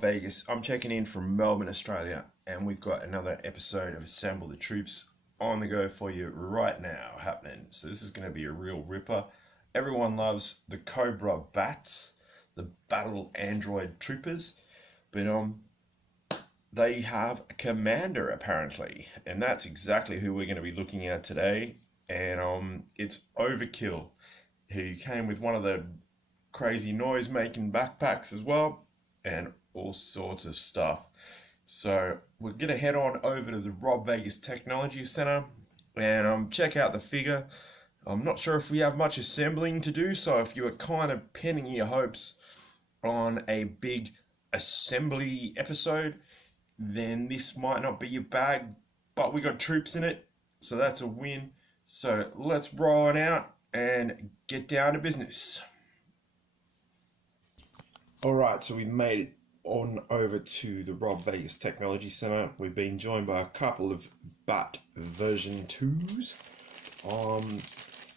Rob Vegas. I'm checking in from Melbourne, Australia, and we've got another episode of Assemble the Troops on the go for you right now happening. So this is going to be a real ripper. Everyone loves the Cobra B.A.T, the Battle Android Troopers, but they have a commander apparently, and that's exactly who we're going to be looking at today. And it's Overkill, who came with one of the crazy noise-making backpacks as well, and all sorts of stuff. So we're going to head on over to the Rob Vegas Technology Center and check out the figure. I'm not sure if we have much assembling to do, so if you are kind of pinning your hopes on a big assembly episode, then this might not be your bag, but we got troops in it, so that's a win. So let's roll on out and get down to business. Alright, so we made it on over to the Rob Vegas Technology Center. We've been joined by a couple of B.A.T version 2s.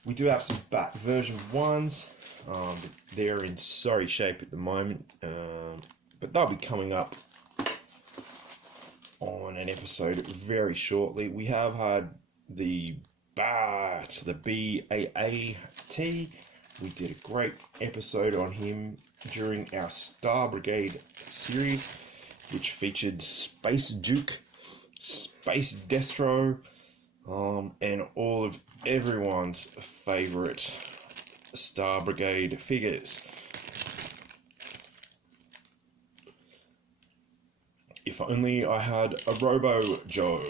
We do have some B.A.T version 1s. They're in sorry shape at the moment, but they'll be coming up on an episode very shortly. We have had the B.A.T, the B.A.T. We did a great episode on him during our Star Brigade series, which featured Space Duke, Space Destro, and all of everyone's favourite Star Brigade figures. If only I had a Robo Joe.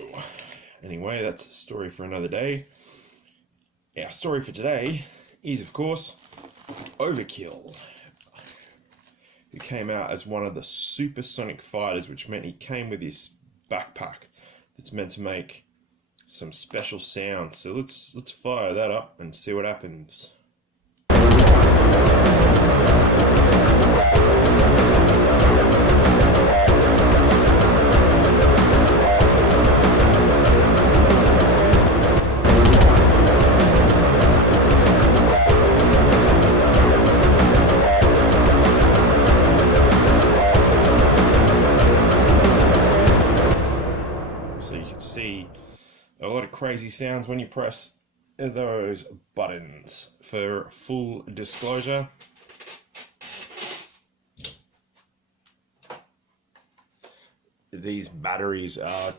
Anyway, that's a story for another day. Our story for today is, of course, Overkill, who came out as one of the supersonic fighters, which meant he came with this backpack that's meant to make some special sounds. So let's fire that up and see what happens. See a lot of crazy sounds when you press those buttons. For full disclosure, these batteries are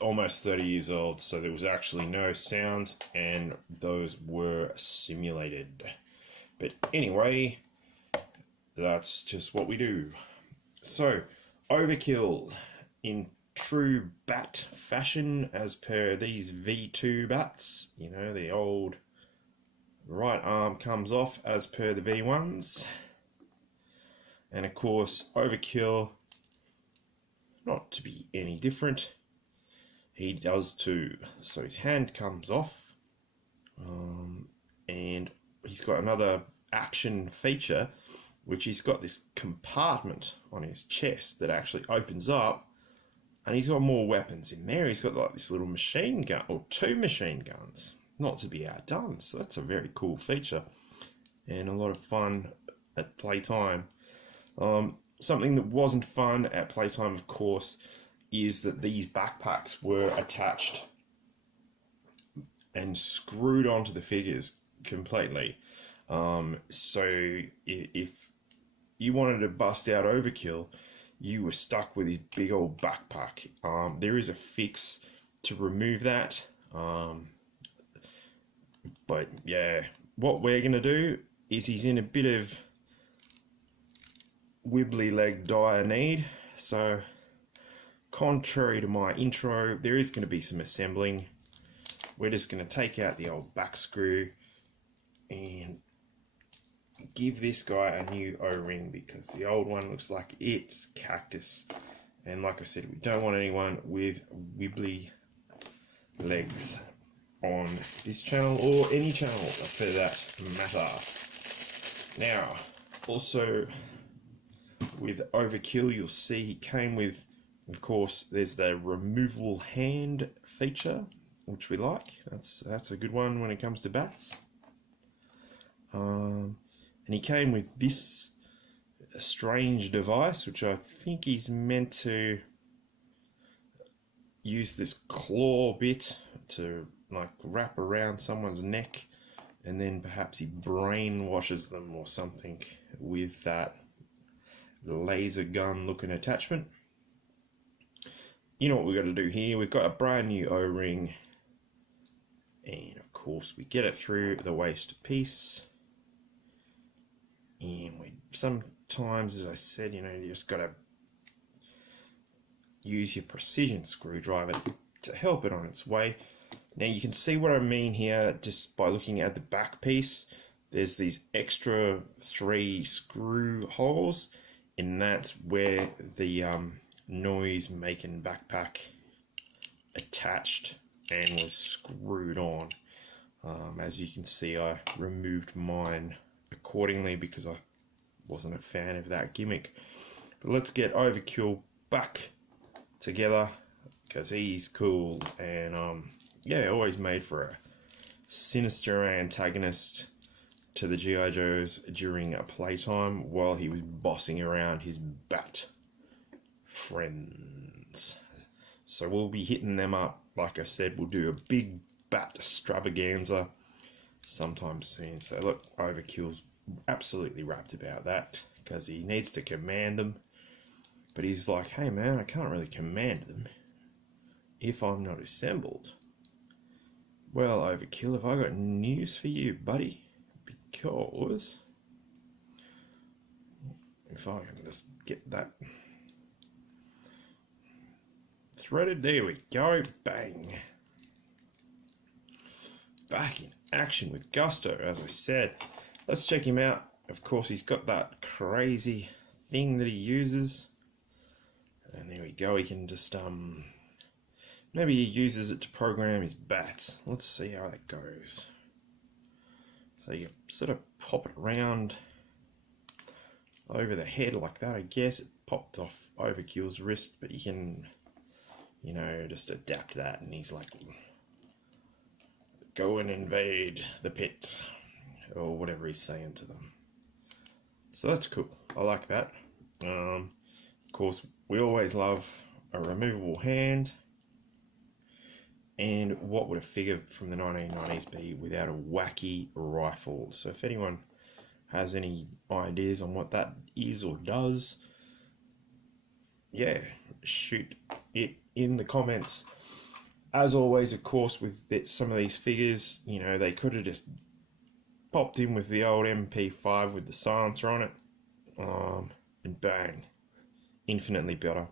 almost 30 years old, so there was actually no sounds, and those were simulated. But anyway, that's just what we do. So Overkill, in true B.A.T fashion, as per these V2 B.A.Ts, you know, the old right arm comes off as per the V1s, and of course Overkill, not to be any different, he does too. So his hand comes off, and he's got another action feature, which he's got this compartment on his chest that actually opens up, and he's got more weapons in there. He's got like this little machine gun, or two machine guns, not to be outdone. So that's a very cool feature and a lot of fun at playtime. Something that wasn't fun at playtime, of course, is that these backpacks were attached and screwed onto the figures completely. So if you wanted to bust out Overkill, you were stuck with his big old backpack. There is a fix to remove that, but yeah, what we're gonna do is, he's in a bit of wibbly leg dire need. So contrary to my intro, there is going to be some assembling. We're just going to take out the old back screw and give this guy a new O-ring, because the old one looks like it's cactus. And like I said, we don't want anyone with wibbly legs on this channel, or any channel for that matter. Now, also with Overkill, you'll see he came with, of course, there's the removable hand feature, which we like. That's a good one when it comes to B.A.Ts. And he came with this strange device, which I think he's meant to use this claw bit to like wrap around someone's neck, and then perhaps he brainwashes them or something with that laser gun looking attachment. You know what we've got to do here? We've got a brand new O-ring, and of course we get it through the waste piece, and we sometimes, as I said, you know, you just got to use your precision screwdriver to help it on its way. Now you can see what I mean here just by looking at the back piece. There's these extra 3 screw holes, and that's where the noise making backpack attached and was screwed on. As you can see, I removed mine accordingly because I wasn't a fan of that gimmick. But let's get Overkill back together because he's cool, and yeah, always made for a sinister antagonist to the G.I. Joes during a playtime while he was bossing around his B.A.T friends. So we'll be hitting them up. Like I said, we'll do a big B.A.T extravaganza sometime soon. So look, Overkill's absolutely rapt about that because he needs to command them. But he's like, hey man, I can't really command them if I'm not assembled. Well, Overkill, have I got news for you, buddy? Because if I can just get that threaded, there we go, bang. Back in action with gusto, as I said. Let's check him out. Of course, he's got that crazy thing that he uses. And there we go, he can just, maybe he uses it to program his B.A.T. Let's see how that goes. So you sort of pop it around over the head like that, I guess. It popped off Overkill's wrist, but you can, you know, just adapt that, and he's like, go and invade the pit, or whatever he's saying to them. So that's cool. I like that. Of course, we always love a removable hand. And what would a figure from the 1990s be without a wacky rifle? So if anyone has any ideas on what that is or does, yeah, shoot it in the comments. As always, of course, with some of these figures, you know, they could have just popped in with the old MP5 with the silencer on it, and bang, infinitely better.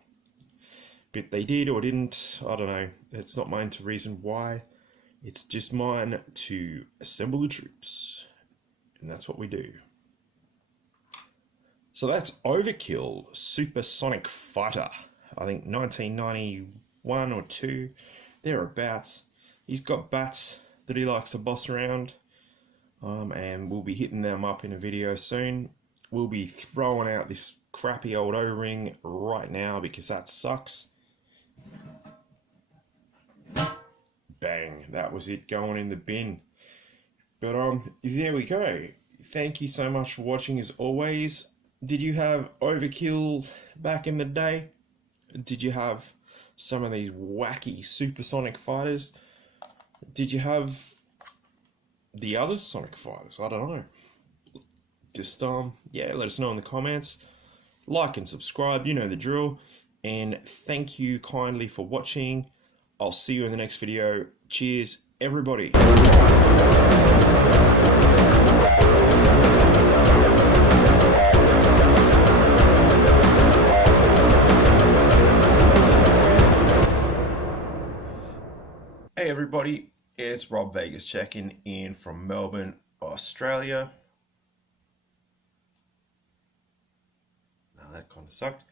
But they did or didn't, I don't know. It's not mine to reason why. It's just mine to assemble the troops. And that's what we do. So that's Overkill Supersonic Fighter. I think 1991 or 2, thereabouts. He's got bats that he likes to boss around. And we'll be hitting them up in a video soon. We'll be throwing out this crappy old O-ring right now because that sucks. Bang, that was it going in the bin. But there we go. Thank you so much for watching as always. Did you have Overkill back in the day? Did you have some of these wacky supersonic fighters? Did you have the other sonic fighters? I don't know. Just yeah, let us know in the comments. Like and subscribe, you know the drill. And thank you kindly for watching. I'll see you in the next video. Cheers, everybody. Hey everybody, it's Rob Vegas checking in from Melbourne, Australia. Now that kind of sucked.